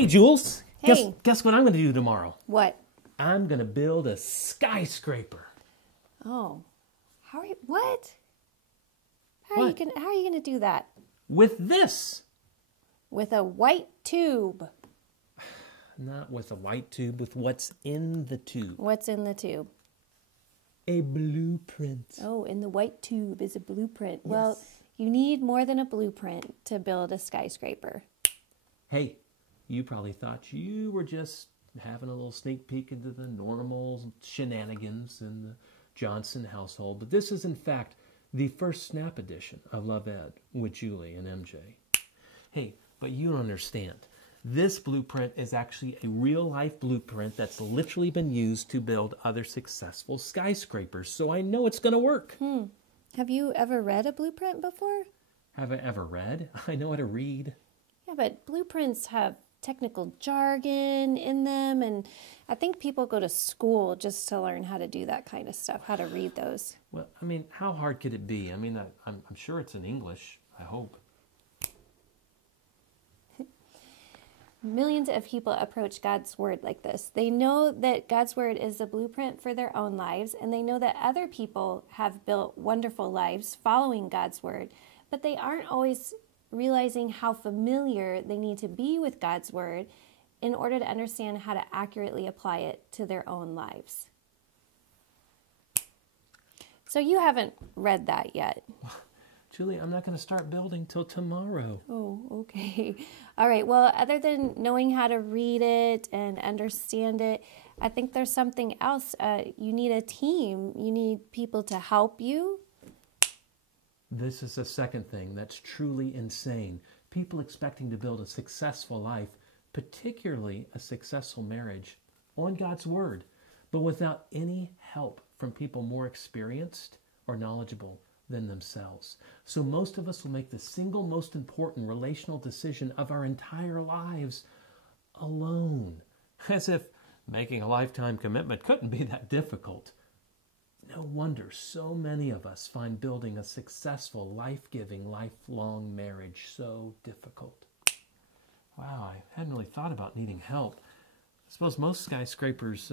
Hey, Jules. Hey. Guess what I'm going to do tomorrow? What? I'm going to build a skyscraper. Oh. What? How What? are you gonna do that? With this. With a white tube. Not with a white tube, with what's in the tube. What's in the tube? A blueprint. Oh, in the white tube is a blueprint. Yes. Well, you need more than a blueprint to build a skyscraper. Hey, you probably thought you were just having a little sneak peek into the normal shenanigans in the Johnson household, but this is in fact the first snap edition of Love Ed with Julie and MJ. Hey, but you don't understand. This blueprint is actually a real-life blueprint that's literally been used to build other successful skyscrapers, so I know it's going to work. Have you ever read a blueprint before? Have I ever read? I know how to read. Yeah, but blueprints have technical jargon in them, and I think people go to school just to learn how to do that kind of stuff, how to read those. Well, I mean, how hard could it be? I mean, I'm sure it's in English, I hope. Millions of people approach God's Word like this. They know that God's Word is the blueprint for their own lives, and they know that other people have built wonderful lives following God's Word, but they aren't always realizing how familiar they need to be with God's Word in order to understand how to accurately apply it to their own lives. So you haven't read that yet. Julie, I'm not going to start building till tomorrow. Oh, okay. All right. Well, other than knowing how to read it and understand it, I think there's something else. You need a team. You need people to help you. This is the second thing that's truly insane. People expecting to build a successful life, particularly a successful marriage, on God's Word, but without any help from people more experienced or knowledgeable than themselves. So most of us will make the single most important relational decision of our entire lives alone, as if making a lifetime commitment couldn't be that difficult. No wonder so many of us find building a successful, life-giving, lifelong marriage so difficult. Wow, I hadn't really thought about needing help. I suppose most skyscrapers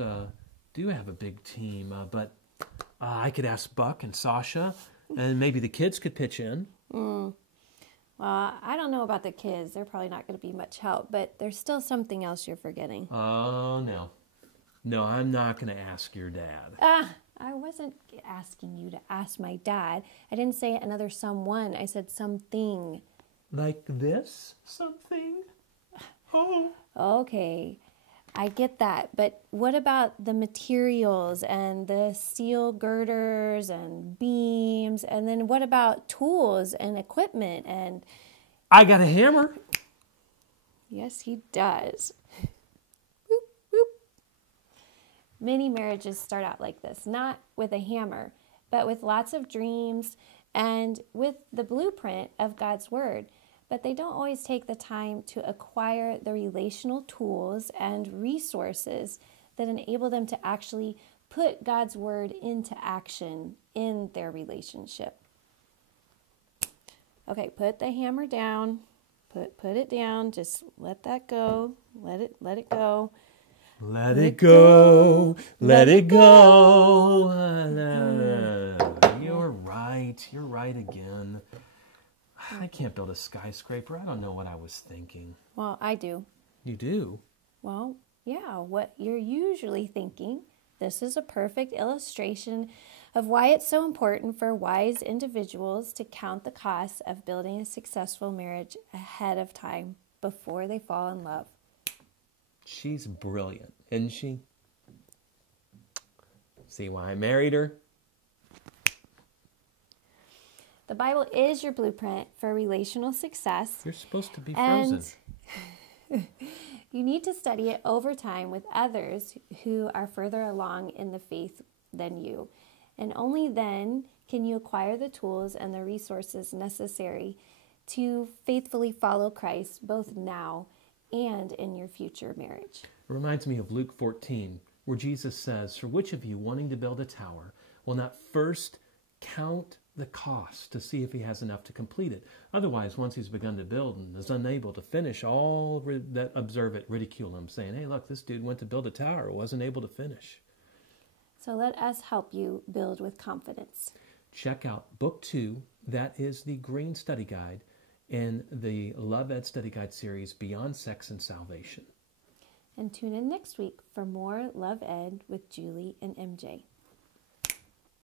do have a big team, but I could ask Buck and Sasha, and maybe the kids could pitch in. Well, I don't know about the kids. They're probably not going to be much help, but there's still something else you're forgetting. Oh, no. No, I'm not going to ask your dad. I wasn't asking you to ask my dad. I didn't say another someone. I said something. Like this? Something? Oh. Okay, I get that. But what about the materials and the steel girders and beams? And then what about tools and equipment? And I got a hammer. yes, he does. Many marriages start out like this, not with a hammer, but with lots of dreams and with the blueprint of God's Word. But they don't always take the time to acquire the relational tools and resources that enable them to actually put God's Word into action in their relationship. Okay, put the hammer down. Put it down. Just let that go. Let it go. Let it go, let it go. You're right again. I can't build a skyscraper. I don't know what I was thinking. Well, I do. You do? Well, yeah, what you're usually thinking. This is a perfect illustration of why it's so important for wise individuals to count the costs of building a successful marriage ahead of time before they fall in love. She's brilliant, isn't she? See why I married her? The Bible is your blueprint for relational success. You're supposed to be frozen. And you need to study it over time with others who are further along in the faith than you. And only then can you acquire the tools and the resources necessary to faithfully follow Christ both now and in your future marriage. It reminds me of Luke 14, where Jesus says, "For which of you wanting to build a tower will not first count the cost to see if he has enough to complete it. Otherwise, once he's begun to build and is unable to finish, all that observe it ridicule him, saying, hey, look, this dude went to build a tower, wasn't able to finish. So let us help you build with confidence. Check out Book 2, that is the Green Study Guide, in the Love Ed Study Guide series, Beyond Sex and Salvation. And tune in next week for more Love Ed with Julie and MJ.